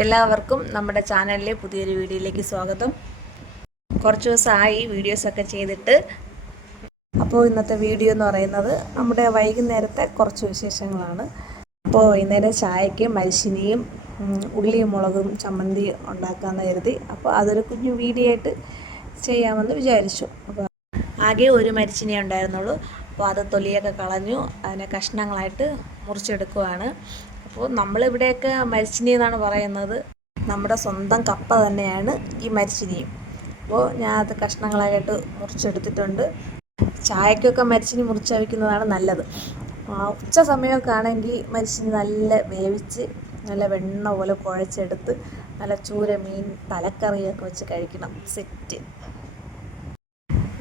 എല്ലാവർക്കും നമ്മുടെ ചാനലിലെ പുതിയൊരു വീഡിയോയിലേക്ക് സ്വാഗതം. കുറച്ച് ദിവസമായി വീഡിയോസൊക്കെ ചെയ്തിട്ട്. അപ്പോൾ ഇന്നത്തെ വീഡിയോ എന്ന് പറയുന്നത് നമ്മുടെ വൈകുന്നേരത്തെ കുറച്ച് വിശേഷങ്ങളാണ്. അപ്പോൾ വൈകുന്നേരം ചായയ്ക്ക് മരിച്ചിനിയും ഉള്ളിയും മുളകും ചമ്മന്തി ഉണ്ടാക്കാമെന്ന് കരുതി. അപ്പോൾ അതൊരു കുഞ്ഞു വീഡിയോ ആയിട്ട് ചെയ്യാമെന്ന് വിചാരിച്ചു. അപ്പോൾ ആകെ ഒരു മരിച്ചിനി ഉണ്ടായിരുന്നുള്ളൂ. അപ്പോൾ അത് തൊലിയൊക്കെ കളഞ്ഞു അതിനെ കഷ്ണങ്ങളായിട്ട് മുറിച്ചെടുക്കുവാണ്. അപ്പോൾ നമ്മളിവിടെയൊക്കെ മരിച്ചിനി എന്നാണ് പറയുന്നത്. നമ്മുടെ സ്വന്തം കപ്പ തന്നെയാണ് ഈ മരിച്ചിനിയും. അപ്പോൾ ഞാൻ അത് കഷ്ണങ്ങളായിട്ട് മുറിച്ചെടുത്തിട്ടുണ്ട്. ചായക്കൊക്കെ മരിച്ചിനി മുറിച്ച് വയ്ക്കുന്നതാണ് നല്ലത്. ഉച്ച സമയമൊക്കെ ആണെങ്കിൽ മരിച്ചിനി നല്ല വേവിച്ച് നല്ല വെണ്ണ പോലെ കുഴച്ചെടുത്ത് നല്ല ചൂര മീൻ തലക്കറിയൊക്കെ വെച്ച് കഴിക്കണം. സെറ്റ്.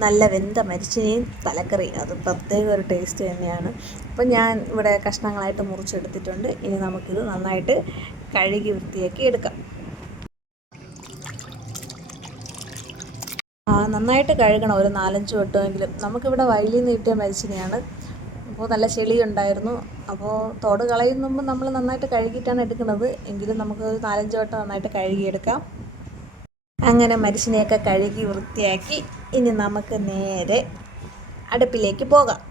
നല്ല വെന്ത മരിച്ചിനിയും തലക്കറി, അത് പ്രത്യേക ഒരു ടേസ്റ്റ് തന്നെയാണ്. അപ്പം ഞാൻ ഇവിടെ കഷ്ണങ്ങളായിട്ട് മുറിച്ചെടുത്തിട്ടുണ്ട്. ഇനി നമുക്കിത് നന്നായിട്ട് കഴുകി വൃത്തിയാക്കി എടുക്കാം. നന്നായിട്ട് കഴുകണം, ഒരു 4-5 വട്ടമെങ്കിലും. നമുക്കിവിടെ വയലിൽ നിന്ന് കിട്ടിയ മരിച്ചിനിയാണ്. അപ്പോൾ നല്ല ചെളി ഉണ്ടായിരുന്നു. അപ്പോൾ തോട് കളയുമ്പോൾ നമ്മൾ നന്നായിട്ട് കഴുകിയിട്ടാണ് എടുക്കുന്നത്. എങ്കിലും നമുക്ക് 4-5 വട്ടം നന്നായിട്ട് കഴുകിയെടുക്കാം. അങ്ങനെ മരിച്ചിനെയൊക്കെ കഴുകി വൃത്തിയാക്കി ഇനി നമുക്ക് നേരെ അടുപ്പിലേക്ക് പോകാം.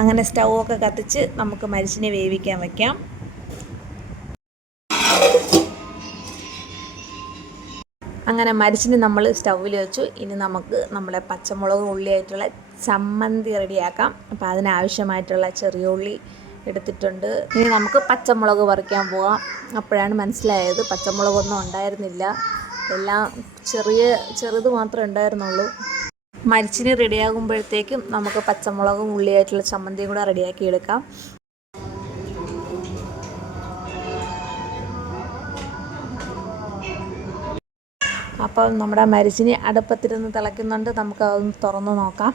അങ്ങനെ സ്റ്റൗവൊക്കെ കത്തിച്ച് നമുക്ക് മരിച്ചിനെ വേവിക്കാൻ വയ്ക്കാം. അങ്ങനെ മരിച്ചിന് നമ്മൾ സ്റ്റൗവിൽ വെച്ചു. ഇനി നമുക്ക് നമ്മളെ പച്ചമുളക് ഉള്ളിയായിട്ടുള്ള ചമ്മന്തി റെഡിയാക്കാം. അപ്പോൾ അതിനാവശ്യമായിട്ടുള്ള ചെറിയ ഉള്ളി എടുത്തിട്ടുണ്ട്. ഇനി നമുക്ക് പച്ചമുളക് പറിക്കാൻ പോകാം. അപ്പോഴാണ് മനസ്സിലായത് പച്ചമുളകൊന്നും ഉണ്ടായിരുന്നില്ല, എല്ലാം ചെറുത് മാത്രമേ ഉണ്ടായിരുന്നുള്ളൂ. മരിച്ചിനി റെഡിയാകുമ്പോഴത്തേക്കും നമുക്ക് പച്ചമുളകും ഉള്ളിയായിട്ടുള്ള ചമ്മന്തിയും കൂടെ റെഡിയാക്കി എടുക്കാം. അപ്പോൾ നമ്മുടെ മരിച്ചിനി അടുപ്പത്തിരുന്ന് തിളയ്ക്കുന്നുണ്ട്. നമുക്ക് അതൊന്ന് തുറന്ന് നോക്കാം.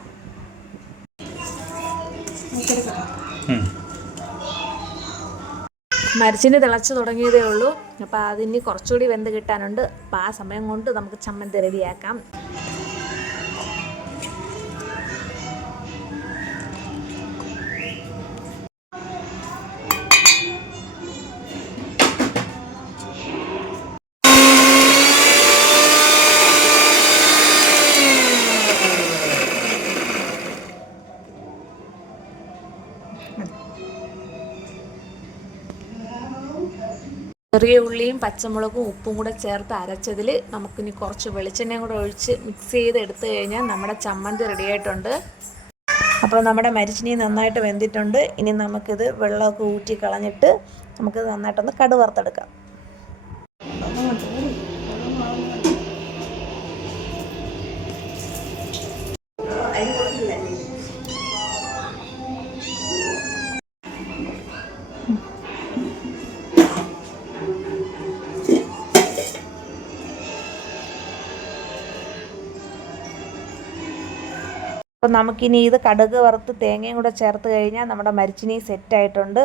മരിച്ചിനി തിളച്ച് തുടങ്ങിയതേ ഉള്ളൂ. അപ്പോൾ അതിന് കുറച്ചുകൂടി വെന്ത് കിട്ടാനുണ്ട്. അപ്പോൾ ആ സമയം കൊണ്ട് നമുക്ക് ചമ്മന്തി റെഡിയാക്കാം. ചെറിയ ഉള്ളിയും പച്ചമുളകും ഉപ്പും കൂടെ ചേർത്ത് അരച്ചതിൽ നമുക്കിനി കുറച്ച് വെളിച്ചെണ്ണയും കൂടെ ഒഴിച്ച് മിക്സ് ചെയ്ത് എടുത്തു കഴിഞ്ഞാൽ നമ്മുടെ ചമ്മന്തി റെഡിയായിട്ടുണ്ട്. അപ്പോൾ നമ്മുടെ മരിച്ചിനി നന്നായിട്ട് വെന്തിട്ടുണ്ട്. ഇനി നമുക്കിത് വെള്ളമൊക്കെ ഊറ്റി കളഞ്ഞിട്ട് നമുക്കിത് നന്നായിട്ടൊന്ന് കടുക് വറുത്തെടുക്കാം. അപ്പോൾ നമുക്കിനി ഇത് കടുക് വറുത്ത് തേങ്ങയും കൂടെ ചേർത്ത് കഴിഞ്ഞാൽ നമ്മുടെ മരിച്ചിനി സെറ്റായിട്ടുണ്ട്.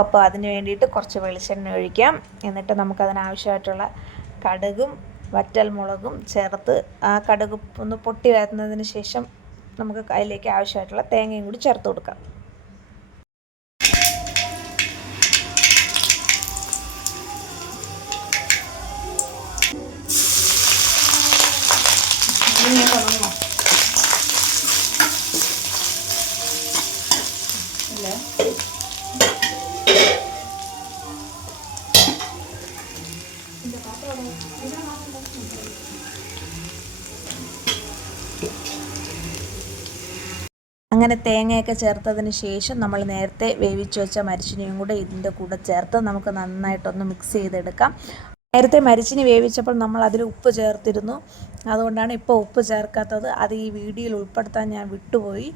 അപ്പോൾ അതിന് വേണ്ടിയിട്ട് കുറച്ച് വെളിച്ചെണ്ണ ഒഴിക്കാം. എന്നിട്ട് നമുക്കതിനാവശ്യമായിട്ടുള്ള കടുകും വറ്റൽ മുളകും ചേർത്ത് ആ കടുക് ഒന്ന് പൊട്ടി വരുന്നതിന് ശേഷം നമുക്ക് അതിലേക്ക് ആവശ്യമായിട്ടുള്ള തേങ്ങയും കൂടി ചേർത്ത് കൊടുക്കാം. അങ്ങനെ തേങ്ങയൊക്കെ ചേർത്തതിന് ശേഷം നമ്മൾ നേരത്തെ വേവിച്ച് വെച്ച മരിച്ചിനിയും കൂടെ ഇതിൻ്റെ കൂടെ ചേർത്ത് നമുക്ക് നന്നായിട്ടൊന്ന് മിക്സ് ചെയ്തെടുക്കാം. നേരത്തെ മരിച്ചിനി വേവിച്ചപ്പോൾ നമ്മൾ അതിൽ ഉപ്പ് ചേർത്തിരുന്നു, അതുകൊണ്ടാണ് ഇപ്പോൾ ഉപ്പ് ചേർക്കാത്തത്. അത് ഈ വീഡിയോയിൽ ഉൾപ്പെടുത്താൻ ഞാൻ വിട്ടുപോയി.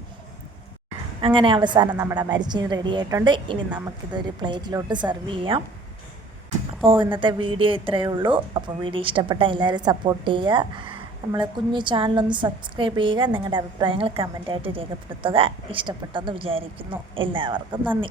അങ്ങനെ അവസാനം നമ്മുടെ മരിച്ചിനി റെഡി ആയിട്ടുണ്ട്. ഇനി നമുക്കിതൊരു പ്ലേറ്റിലോട്ട് സെർവ് ചെയ്യാം. അപ്പോൾ ഇന്നത്തെ വീഡിയോ ഇത്രയേ ഉള്ളൂ. അപ്പോൾ വീഡിയോ ഇഷ്ടപ്പെട്ട എല്ലാവരും സപ്പോർട്ട് ചെയ്യുക. നമ്മളെ കുഞ്ഞു ചാനലൊന്ന് സബ്സ്ക്രൈബ് ചെയ്യുക. നിങ്ങളുടെ അഭിപ്രായങ്ങൾ കമൻറ്റായിട്ട് രേഖപ്പെടുത്തുക. ഇഷ്ടപ്പെട്ടെന്ന് വിചാരിക്കുന്നു. എല്ലാവർക്കും നന്ദി.